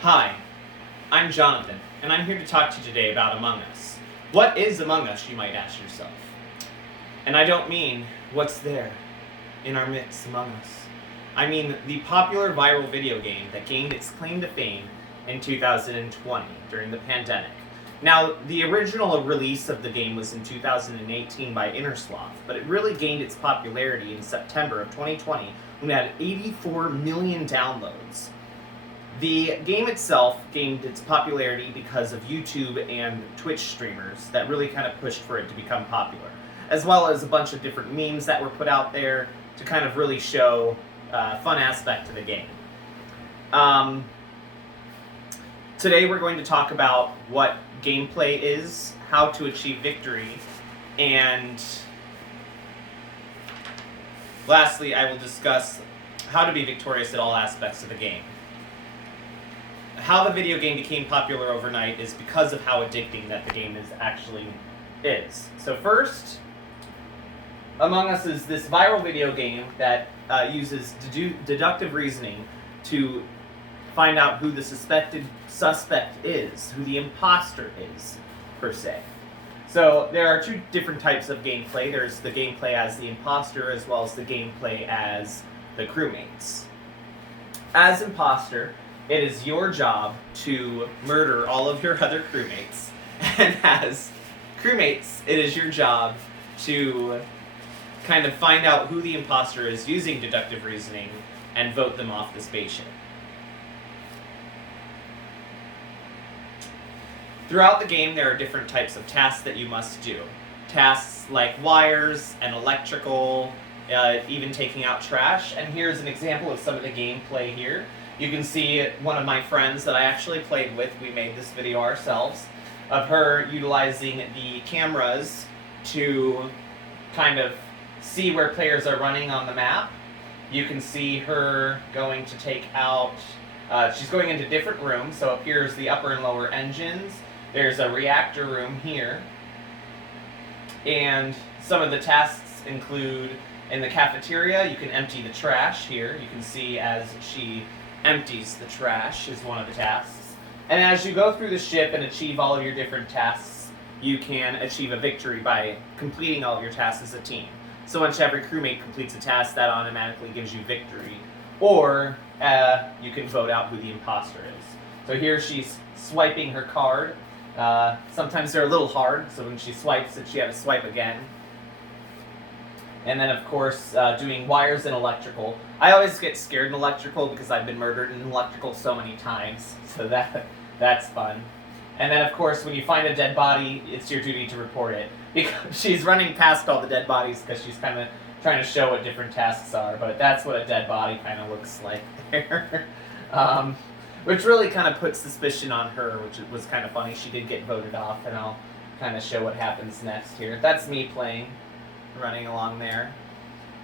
Hi, I'm Jonathan, and I'm here to talk to you today about Among Us. What is Among Us, you might ask yourself? And I don't mean what's there in our midst among us. I mean the popular viral video game that gained its claim to fame in 2020 during the pandemic. Now, the original release of the game was in 2018 by Innersloth, but it really gained its popularity in September of 2020 when it had 84 million downloads. The game itself gained its popularity because of YouTube and Twitch streamers that really kind of pushed for it to become popular, as well as a bunch of different memes that were put out there to kind of really show a fun aspect to the game. Today we're going to talk about what gameplay is, how to achieve victory, and lastly I will discuss how to be victorious at all aspects of the game. How the video game became popular overnight is because of how addicting that the game actually is. So first, Among Us is this viral video game that uses deductive reasoning to find out who the suspect is, who the imposter is, per se. So there are two different types of gameplay. There's the gameplay as the imposter, as well as the gameplay as the crewmates. As imposter, it is your job to murder all of your other crewmates. And as crewmates, it is your job to kind of find out who the imposter is using deductive reasoning and vote them off the spaceship. Throughout the game, there are different types of tasks that you must do. Tasks like wires and electrical, even taking out trash. And here's an example of some of the gameplay here. You can see one of my friends that I actually played with, we made this video ourselves, of her utilizing the cameras to kind of see where players are running on the map. You can see her going to take out, she's going into different rooms, so up here's the upper and lower engines. There's a reactor room here. And some of the tasks include, in the cafeteria, you can empty the trash here. You can see as she empties the trash is one of the tasks. And as you go through the ship and achieve all of your different tasks, you can achieve a victory by completing all of your tasks as a team. So once every crewmate completes a task, that automatically gives you victory. Or you can vote out who the imposter is. So here she's swiping her card. Sometimes they're a little hard, so when she swipes it, she has to swipe again. And then, of course, doing wires and electrical. I always get scared in electrical because I've been murdered in electrical so many times, so that's fun. And then, of course, when you find a dead body, it's your duty to report it. Because she's running past all the dead bodies because she's kind of trying to show what different tasks are, but that's what a dead body kind of looks like there. Which really kind of puts suspicion on her, which was kind of funny. She did get voted off, and I'll kind of show what happens next here. That's me playing, running along there.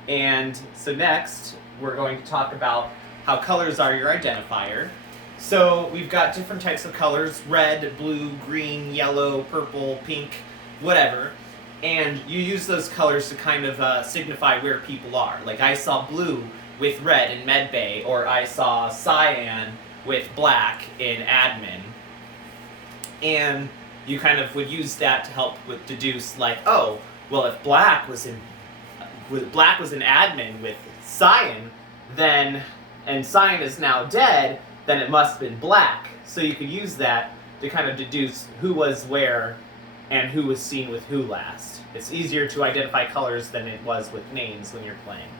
And so next, we're going to talk about how colors are your identifier. So we've got different types of colors: red, blue, green, yellow, purple, pink, whatever. And you use those colors to kind of signify where people are. Like I saw blue with red in medbay, or I saw cyan with black in admin. And you kind of would use that to help with deduce, like, oh, well, if black was in admin with cyan, then, and cyan is now dead, then it must have been black. So you could use that to kind of deduce who was where and who was seen with who last. It's easier to identify colors than it was with names when you're playing.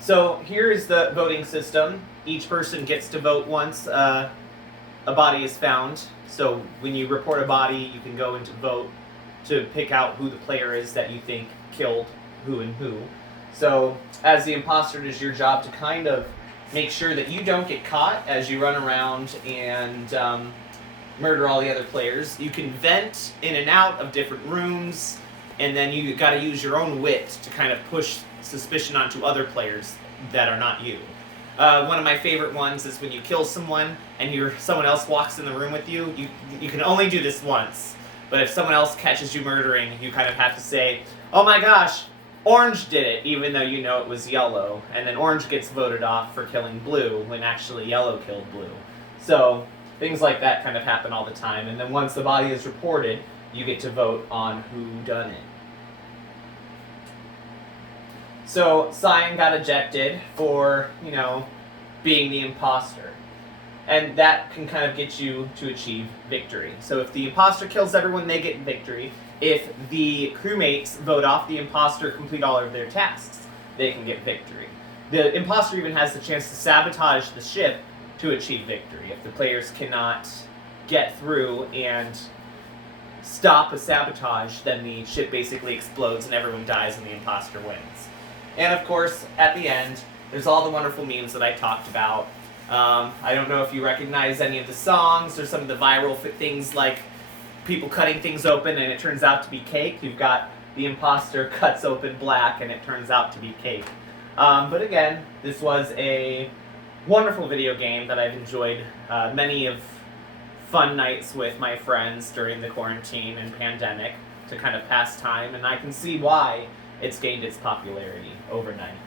So here is the voting system. Each person gets to vote once a body is found. So when you report a body, you can go into vote to pick out who the player is that you think killed who and who. So as the imposter, it is your job to kind of make sure that you don't get caught as you run around and murder all the other players. You can vent in and out of different rooms, and then you got to use your own wit to kind of push suspicion onto other players that are not you. One of my favorite ones is when you kill someone and someone else walks in the room with you. You can only do this once, but if someone else catches you murdering, you kind of have to say, "Oh my gosh, Orange did it, even though you know it was yellow, and then orange gets voted off for killing blue when actually yellow killed blue. So things like that kind of happen all the time, and then once the body is reported, you get to vote on who done it. So Cyan got ejected for, being the imposter. And that can kind of get you to achieve victory. So if the imposter kills everyone, they get victory. If the crewmates vote off the imposter, complete all of their tasks, they can get victory. The imposter even has the chance to sabotage the ship to achieve victory. If the players cannot get through and stop a sabotage, then the ship basically explodes and everyone dies and the imposter wins. And of course, at the end, there's all the wonderful memes that I talked about. I don't know if you recognize any of the songs or some of the viral things like people cutting things open and it turns out to be cake. You've got the imposter cuts open black and it turns out to be cake. But again, this was a wonderful video game that I've enjoyed many of fun nights with my friends during the quarantine and pandemic to kind of pass time, and I can see why it's gained its popularity overnight.